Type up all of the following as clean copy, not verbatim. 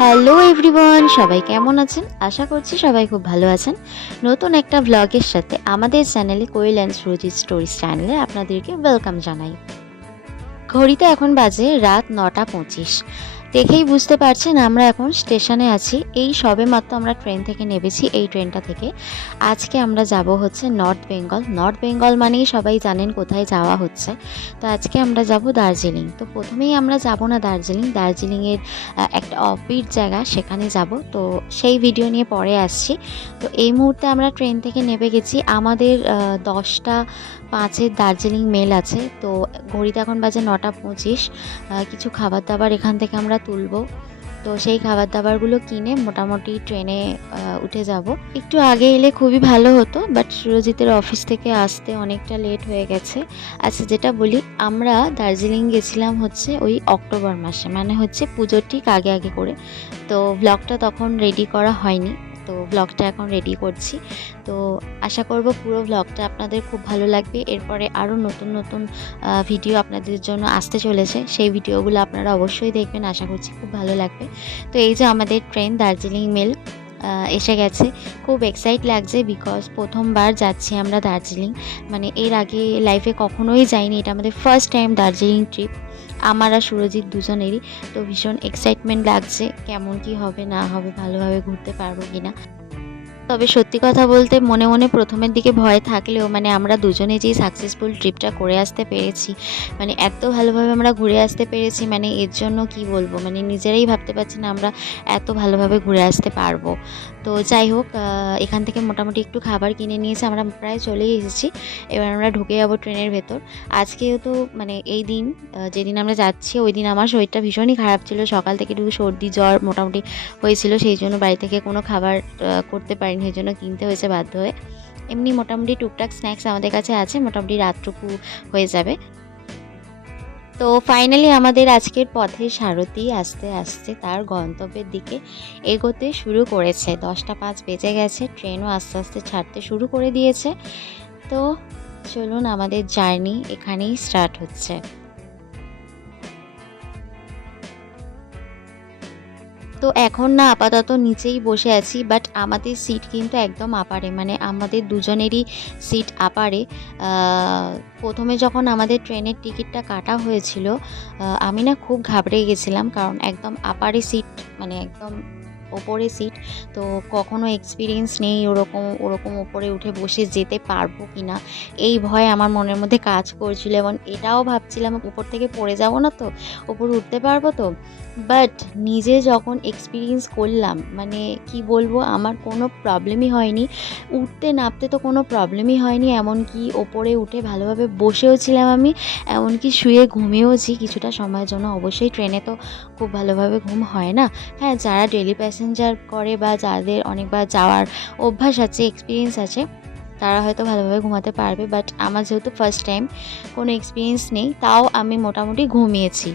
Hello everyone, সবাই কেমন আছেন? আশা করছি সবাই খুব ভালো আছেন। নতুন একটা ভ্লগের সাথে আমাদের চ্যানেলে কোয়েল অ্যান্ড সুরজিৎ স্টোরিজ চ্যানেলে আপনাদেরকে ওয়েলকাম জানাই। ঘড়িতে এখন বাজে রাত ৯টা ২৫। দেখেই বুঝতে পারছেন আমরা এখন স্টেশনে আছি। এই সবেমাত্র আমরা ট্রেন থেকে নেমেছি, এই ট্রেনটা থেকে। আজকে আমরা যাব হচ্ছে নর্থ বেঙ্গল। নর্থ বেঙ্গল মানেই সবাই জানেন কোথায় যাওয়া হচ্ছে। তো আজকে আমরা যাব দার্জিলিং। তো প্রথমেই আমরা যাব না দার্জিলিং। দার্জিলিংয়ের একটা অফবিট জায়গা, সেখানে যাব। তো সেই ভিডিও নিয়ে পরে আসছি। তো এই মুহূর্তে আমরা ট্রেন থেকে নেমে গেছি। আমাদের 10টা 5-এর দার্জিলিং মেল আছে। তো ঘড়িতে এখন বাজে 9টা 25। কিছু খাবার দাবার এখান থেকে আমরা তুলবো। তো সেই খাবার দাবারগুলো কিনে মোটামুটি ট্রেনে উঠে যাব। একটু আগে এলে খুবই ভালো হতো, বাট সুরজিতের অফিস থেকে আসতে অনেকটা লেট হয়ে গেছে। আচ্ছা, যেটা বলি, আমরা দার্জিলিং গেছিলাম হচ্ছে ওই অক্টোবর মাসে, মানে হচ্ছে পুজোর ঠিক আগে আগে করে। তো ব্লগটা তখন রেডি করা হয়নি, তো ব্লগটা এখন রেডি করছি। তো আশা করব পুরো ব্লগটা আপনাদের খুব ভালো লাগবে। এরপরে আরও নতুন নতুন ভিডিও আপনাদের জন্য আসতে চলেছে, সেই ভিডিওগুলো আপনারা অবশ্যই দেখবেন, আশা করছি খুব ভালো লাগবে। তো এই যে আমাদের ট্রেন দার্জিলিং মেল এসে গেছে। খুব এক্সাইট লাগছে, বিকজ প্রথমবার যাচ্ছি আমরা দার্জিলিং। মানে এর আগে লাইফে কখনোই যাইনি, এটা আমাদের ফার্স্ট টাইম দার্জিলিং ট্রিপ, আমার আর সুরজিৎ দুজনেরই। তো ভীষণ এক্সাইটমেন্ট লাগছে, কেমন কি হবে না হবে, ভালোভাবে ঘুরতে পারবো কিনা। তবে সত্যি কথা বলতে মনে মনে প্রথমের দিকে ভয় থাকলেও মানে আমরা দুজনে যেই সাকসেসফুল ট্রিপটা করে আসতে পেরেছি, মানে এত ভালোভাবে আমরা ঘুরে আসতে পেরেছি, মানে এর জন্য কি বলবো, মানে নিজেরাই ভাবতে পারছি না আমরা এত ভালোভাবে ঘুরে আসতে পারবো। তো যাই হোক, এখান থেকে মোটামুটি একটু খাবার কিনে নিয়েছি, আমরা প্রায় চলেই এসেছি। এবার আমরা ঢুকে যাবো ট্রেনের ভেতর। আজকেও তো মানে এই দিন, যেদিন আমরা যাচ্ছি ওই দিন আমার শরীরটা ভীষণই খারাপ ছিল। সকাল থেকে একটু সর্দি জ্বর মোটামুটি হয়েছিল, সেই জন্য বাড়ি থেকে কোনো খাবার করতে পারিনি, সেই জন্য কিনতে হয়েছে বাধ্য হয়ে। এমনি মোটামুটি টুকটাক স্ন্যাক্স আমাদের কাছে আছে, মোটামুটি রাতটুকু হয়ে যাবে। তো ফাইনালি আমাদের আজকের পথের সারথি আস্তে আস্তে তার গন্তব্যের দিকে এগোতে শুরু করেছে। 10টা 5 বেজে গেছে, ট্রেনও আস্তে আস্তে ছাড়তে শুরু করে দিয়েছে। তো চলুন, আমাদের জার্নি এখানেই স্টার্ট হচ্ছে। তো এখন না আপাতত নিচেই বসে আছি, বাট আমাদের সিট কিন্তু একদম আপারে, মানে আমাদের দুজনেরই সিট আপারে। প্রথমে যখন আমাদের ট্রেনের টিকিটটা কাটা হয়েছিল, আমি না খুব ঘাবড়ে গেছিলাম, কারণ একদম আপারে সিট, মানে একদম ওপরে সিট। তো কখনো এক্সপিরিয়েন্স নেই ওরকম ওরকম ওপরে উঠে বসে যেতে পারবো কি না, এই ভয় আমার মনের মধ্যে কাজ করছিল। এবং এটাও ভাবছিলাম উপর থেকে পড়ে যাব না তো, উপরে উঠতে পারবো তো। বাট নিজে যখন এক্সপিরিয়েন্স করলাম, মানে কি বলবো, আমার কোনো প্রবলেমই হয়নি। উঠতে নামতে তো কোনো প্রবলেমই হয়নি, এমনকি ওপরে উঠে ভালোভাবে বসেও ছিলাম আমি, এমনকি শুয়ে ঘুমিয়েওছি কিছুটা সময়ের জন্য। অবশ্যই ট্রেনে তো খুব ভালোভাবে ঘুম হয় না। হ্যাঁ, যারা ডেলি প্যাসেঞ্জার করে বা যাদের অনেকবার যাওয়ার অভ্যাস আছে, এক্সপিরিয়েন্স আছে, তারা হয়তো ভালোভাবে ঘুমাতে পারবে। বাট আমার যেহেতু ফার্স্ট টাইম, কোনো এক্সপিরিয়েন্স নেই, তাও আমি মোটামুটি ঘুমিয়েছি।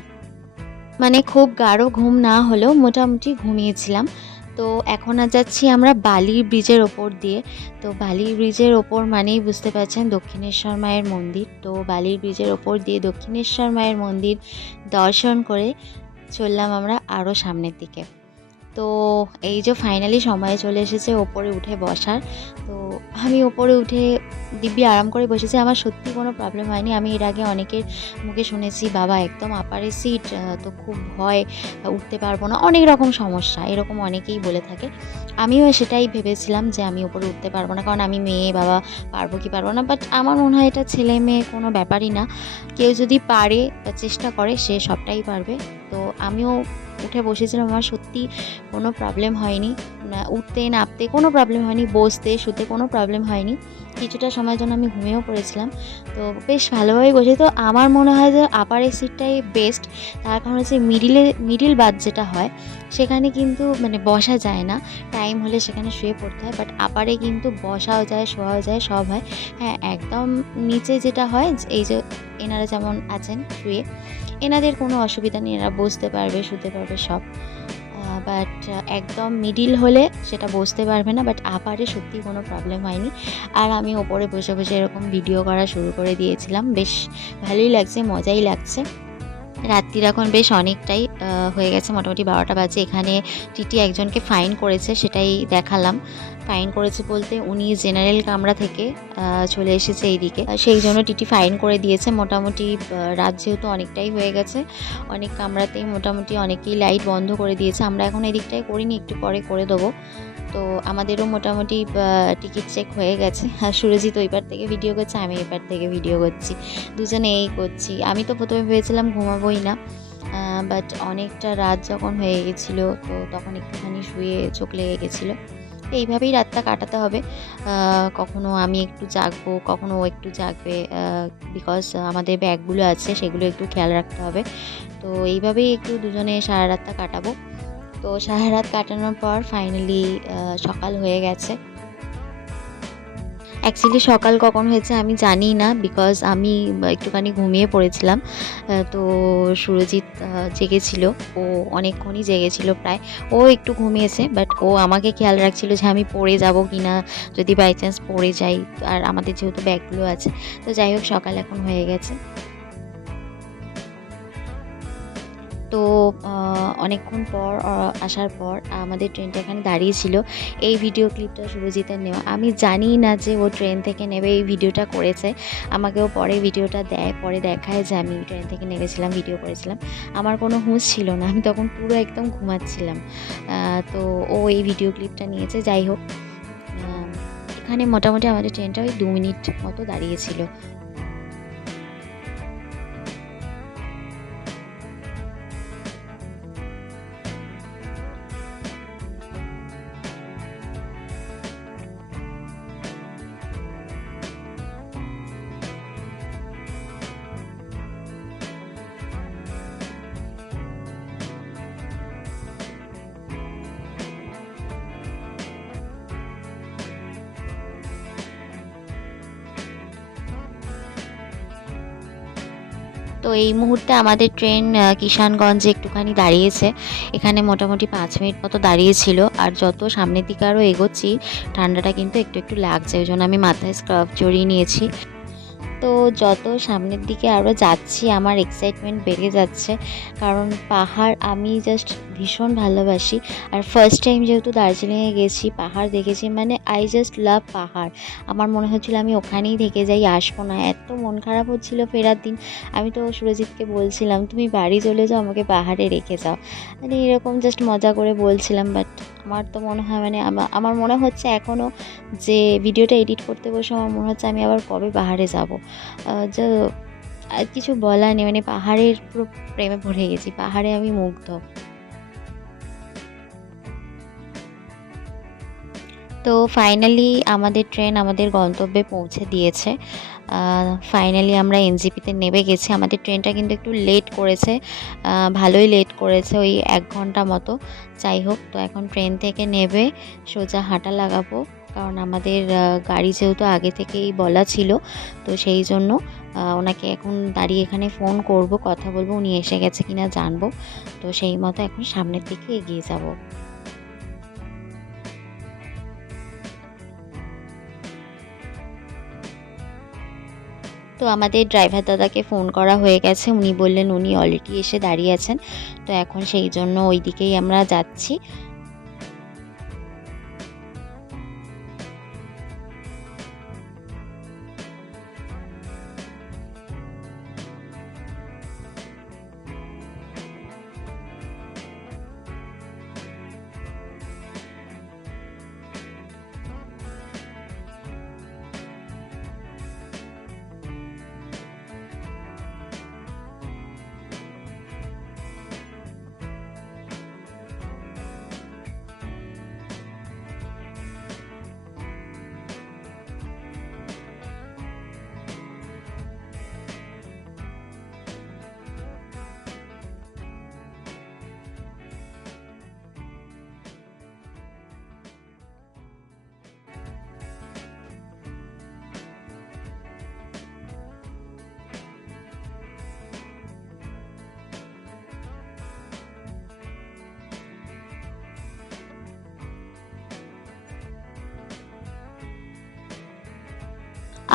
মানে খুব গাঢ় ঘুম না হলেও মোটামুটি ঘুমিয়েছিলাম। তো এখন যাচ্ছি আমরা বালির ব্রিজের ওপর দিয়ে। তো বালির ব্রিজের ওপর মানেই বুঝতে পারছেন দক্ষিণেশ্বর মায়ের মন্দির। তো বালির ব্রিজের ওপর দিয়ে দক্ষিণেশ্বর মায়ের মন্দির দর্শন করে চললাম আমরা আরও সামনের দিকে। তো এই যে ফাইনালি সময় চলে এসেছে ওপরে উঠে বসার। তো আমি ওপরে উঠে দিব্যি আরাম করে বসেছি, আমার সত্যি কোনো প্রবলেম হয়নি। আমি এর আগে অনেকের মুখে শুনেছি, বাবা একদম আপারে সিট, তো খুব ভয়, উঠতে পারবো না, অনেক রকম সমস্যা, এরকম অনেকেই বলে থাকে। আমিও সেটাই ভেবেছিলাম যে আমি ওপরে উঠতে পারবো না, কারণ আমি মেয়ে, বাবা পারবো কি পারবো না। বাট আমার মনে হয় এটা ছেলে মেয়ে কোনো ব্যাপারই না, কেউ যদি পারে বা চেষ্টা করে সে সবটাই পারবে। তো আমিও উঠে বসেছিলাম, আমার সত্যি কোনো প্রবলেম হয়নি, উঠতে নামতে কোনো প্রবলেম হয়নি, বসতে শুতে কোনো প্রবলেম হয়নি। কিছুটা সময়ের জন্য আমি ঘুমিয়েও পড়েছিলাম। তো বেশ ভালোভাবেই বসে। তো আমার মনে হয় যে আপারের সিটটাই বেস্ট, তার কারণ হচ্ছে মিডিল বাথ যেটা হয় সেখানে কিন্তু মানে বসা যায় না, টাইম হলে সেখানে শুয়ে পড়তে হয়। বাট আপারে কিন্তু বসাও যায়, শোয়াও যায়, সব হয়। হ্যাঁ, একদম নিচে যেটা হয়, এই যে এনারা যেমন আছেন শুয়ে, এনাদের কোনো অসুবিধা নেই, এনারা বসতে পারবে, শুতে পারবে, সব। বাট একদম মিডিল হলে সেটা বসতে পারবে না। বাট আপারে সত্যি কোনো প্রবলেম হয়নি। আর আমি ওপরে বসে বসে এরকম ভিডিও করা শুরু করে দিয়েছিলাম, বেশ ভালোই লাগছে, মজাই লাগছে। রাত্রির এখন বেশ অনেকটাই হয়ে গেছে, মোটামুটি 12টা বাজে। এখানে টিটি একজনকে ফাইন করেছে, সেটাই দেখালাম। ফাইন করেছে বলতে উনি জেনারেল কামরা থেকে চলে এসেছে এইদিকে, সেই জন্য টিটি ফাইন করে দিয়েছে। মোটামুটি রাত যেহেতু অনেকটাই হয়ে গেছে, অনেক কামরাতেই মোটামুটি অনেকেই লাইট বন্ধ করে দিয়েছে। আমরা এখন এদিকটাই করিনি, একটু পরে করে দেবো। তো আমাদেরও মোটামুটি টিকিট চেক হয়ে গেছে। আর সুরজিৎ ওই পার থেকে ভিডিও করছে, আমি এই পার থেকে ভিডিও করছি, দুজনে এই করছি। আমি তো প্রথমে ভেবেছিলাম ঘুমাবোই না, বাট অনেকটা রাত যখন হয়ে গেছিলো তো তখন একটুখানি শুয়ে চোখ লেগে গেছিলো। এইভাবেই রাতটা কাটাতে হবে। কখনো আমি একটু জাগবো, কখনো ও একটু জাগবে, বিকজ আমাদের ব্যাগগুলো আছে সেগুলো একটু খেয়াল রাখতে হবে। তো এইভাবেই একটু দুজনে সারা রাতটা কাটাবো। তো সারা রাত কাটানোর পর ফাইনালি সকাল হয়ে গেছে। অ্যাকচুয়ালি সকাল কখন হয়েছে আমি জানি না, বিকজ আমি একটুখানি ঘুমিয়ে পড়েছিলাম। তো সুরজিৎ জেগেছিল, ও অনেকক্ষণই জেগেছিল প্রায়। ও একটু ঘুমিয়েছে, বাট ও আমাকে খেয়াল রাখছিল যে আমি পড়ে যাব কি না, যদি বাই চান্স পড়ে যাই। আর আমাদের যেহেতু ব্যাগগুলো আছে, তো যাই হোক সকাল এখন হয়ে গেছে। তো অনেকক্ষণ পর আসার পর আমাদের ট্রেনটা এখানে দাঁড়িয়েছিল। এই ভিডিও ক্লিপটা সুরজিতের নেওয়া। আমি জানি না যে ও ট্রেন থেকে নেমে এই ভিডিওটা করেছে। আমাকেও পরে ভিডিওটা দেয়, পরে দেখায় যে আমি ট্রেন থেকে নেমেছিলাম, ভিডিও করেছিলাম। আমার কোনো হুঁশ ছিল না, আমি তখন পুরো একদম ঘুমাচ্ছিলাম। তো ও এই ভিডিও ক্লিপটা নিয়েছে। যাই হোক, এখানে মোটামুটি আমাদের ট্রেনটা ওই 2 মিনিট মতো দাঁড়িয়েছিল। তো এই মুহূর্তে আমাদের ট্রেন কিষানগঞ্জে একটুখানি দাঁড়িয়েছে। এখানে মোটামুটি 5 মিনিট মতো দাঁড়িয়েছিল। আর যত সামনের দিকে আরও এগোচ্ছি, ঠান্ডাটা কিন্তু একটু একটু লাগছে, ওই জন্য আমি মাথায় স্কার্ফ জড়িয়ে নিয়েছি। তো যত সামনের দিকে আরও যাচ্ছি আমার এক্সাইটমেন্ট বেড়ে যাচ্ছে, কারণ পাহাড় আমি জাস্ট ভীষণ ভালোবাসি। আর ফার্স্ট টাইম যেহেতু দার্জিলিংয়ে গেছি, পাহাড় দেখেছি, মানে আই জাস্ট লাভ পাহাড়। আমার মনে হচ্ছিলো আমি ওখানেই থেকে যাই, আসবো না। এত মন খারাপ হচ্ছিলো ফেরার দিন। আমি তো সুরজিৎকে বলছিলাম তুমি বাড়ি চলে যাও, আমাকে পাহাড়ে রেখে যাও, মানে এরকম জাস্ট মজা করে বলছিলাম। বাট আমার তো মনে হয়, মানে আমার মনে হচ্ছে এখনও যে ভিডিওটা এডিট করতে বসে আমার মনে হচ্ছে আমি আবার কবে পাহাড়ে যাব। যা আর কিছু বলার নেই, মানে পাহাড়ের পুরো প্রেমে পড়ে গেছি, পাহাড়ে আমি মুগ্ধ। তো ফাইনালি আমাদের ট্রেন আমাদের গন্তব্যে পৌঁছে দিয়েছে। ফাইনালি আমরা এনজেপিতে নেমে গেছি। আমাদের ট্রেনটা কিন্তু একটু লেট করেছে, ভালোই লেট করেছে, ওই 1 ঘন্টা মতো। যাই হোক, তো এখন ট্রেন থেকে নেমে সোজা হাঁটা লাগাবো, কারণ আমাদের গাড়ি যেহেতু আগে থেকেই বলা ছিল, তো সেই জন্য ওনাকে এখন দাঁড়িয়ে এখানে ফোন করব, কথা বলবো, উনি এসে গেছে কিনা জানবো। তো সেই মতো এখন সামনের দিকে এগিয়ে যাব। তো আমাদের ড্রাইভার দাদাকে ফোন করা হয়ে গেছে, উনি বললেন উনি অলরেডি এসে দাঁড়িয়ে আছেন। তো এখন সেই জন্য ওই দিকেই আমরা যাচ্ছি।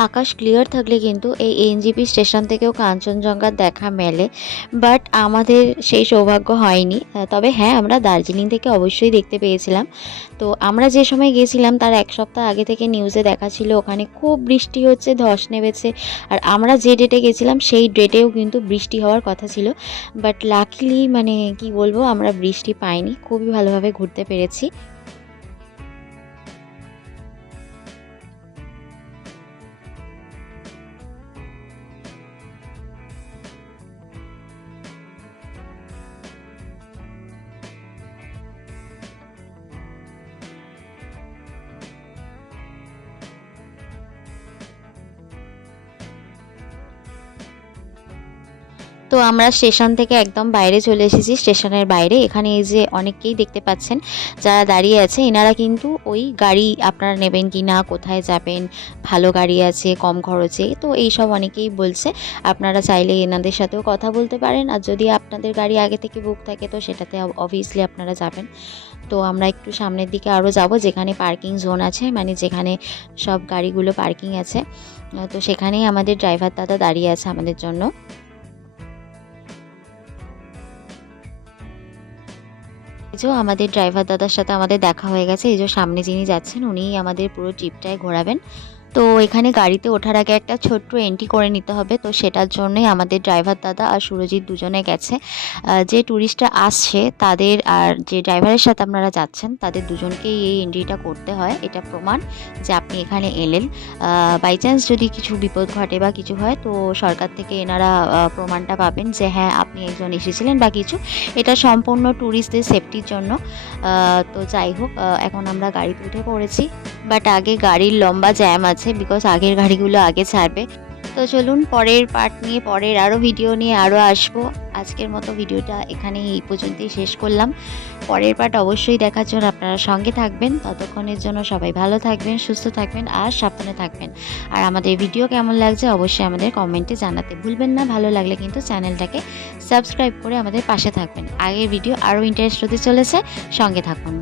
আকাশ ক্লিয়ার থাকলে কিন্তু এই এনজেপি স্টেশন থেকেও কাঞ্চনজঙ্ঘার দেখা মেলে, বাট আমাদের সেই সৌভাগ্য হয়নি। তবে হ্যাঁ, আমরা দার্জিলিং থেকে অবশ্যই দেখতে পেয়েছিলাম। তো আমরা যে সময় গিয়েছিলাম তার 1 সপ্তাহ আগে থেকে নিউজে দেখাচ্ছিল ওখানে খুব বৃষ্টি হচ্ছে, ধস নেমেছে। আর আমরা যে ডেটে গেছিলাম সেই ডেটেও কিন্তু বৃষ্টি হওয়ার কথা ছিল, বাট লাকিলি মানে কি বলবো, আমরা বৃষ্টি পাইনি, খুবই ভালোভাবে ঘুরতে পেরেছি। তো আমরা স্টেশন থেকে একদম বাইরে চলে এসেছি, স্টেশনের বাইরে। এখানে এই যে অনেককেই দেখতে পাচ্ছেন যারা দাঁড়িয়ে আছে, এনারা কিন্তু ওই গাড়ি আপনারা নেবেন কি না, কোথায় যাবেন, ভালো গাড়ি আছে কম খরচে, তো এইসব অনেকেই বলছে। আপনারা চাইলে এনাদের সাথেও কথা বলতে পারেন, আর যদি আপনাদের গাড়ি আগে থেকে বুক থাকে তো সেটাতে অবভিয়াসলি আপনারা যাবেন। তো আমরা একটু সামনের দিকে আরও যাব, যেখানে পার্কিং জোন আছে, মানে যেখানে সব গাড়িগুলো পার্কিং আছে। তো সেখানেই আমাদের ড্রাইভার দাদা দাঁড়িয়ে আছে আমাদের জন্য। এই যে আমাদের ড্রাইভার দাদার সাথে আমাদের দেখা হয়ে গেছে। এই যে সামনে যিনি যাচ্ছেন উনিই আমাদের পুরো ট্রিপটায় ঘোরাবেন। তো এখানে গাড়িতে ওঠার আগে একটা ছোট্ট এন্ট্রি করে নিতে হবে, তো সেটার জন্যই আমাদের ড্রাইভার দাদা আর সুরজিৎ দুজনে গেছে। যে ট্যুরিস্টরা আসছে তাদের আর যে ড্রাইভারের সাথে আপনারা যাচ্ছেন তাদের দুজনকেই এই এন্ট্রিটা করতে হয়। এটা প্রমাণ যে আপনি এখানে এলেন। বাই চান্স যদি কিছু বিপদ ঘটে বা কিছু হয় তো সরকার থেকে এনারা প্রমাণটা পাবেন যে হ্যাঁ আপনি একজন এসেছিলেন বা কিছু। এটা সম্পূর্ণ ট্যুরিস্টদের সেফটির জন্য। তো যাই হোক, এখন আমরা গাড়িতে উঠে পড়েছি, বাট আগে গাড়ির লম্বা জ্যাম আছে, বিকজ আগের গাড়িগুলো আগে ছাড়বে। তো চলুন পরের পার্ট নিয়ে, পরের আরও ভিডিও নিয়ে আরও আসবো। আজকের মতো ভিডিওটা এখানেই এই পর্যন্তই শেষ করলাম। পরের পার্ট অবশ্যই দেখার জন্য আপনারা সঙ্গে থাকবেন। ততক্ষণের জন্য সবাই ভালো থাকবেন, সুস্থ থাকবেন আর সাবধানে থাকবেন। আর আমাদের ভিডিও কেমন লাগছে অবশ্যই আমাদের কমেন্টে জানাতে ভুলবেন না। ভালো লাগলে কিন্তু চ্যানেলটাকে সাবস্ক্রাইব করে আমাদের পাশে থাকবেন। আগের ভিডিও আরও ইন্টারেস্ট হতে চলেছে, সঙ্গে থাকুন।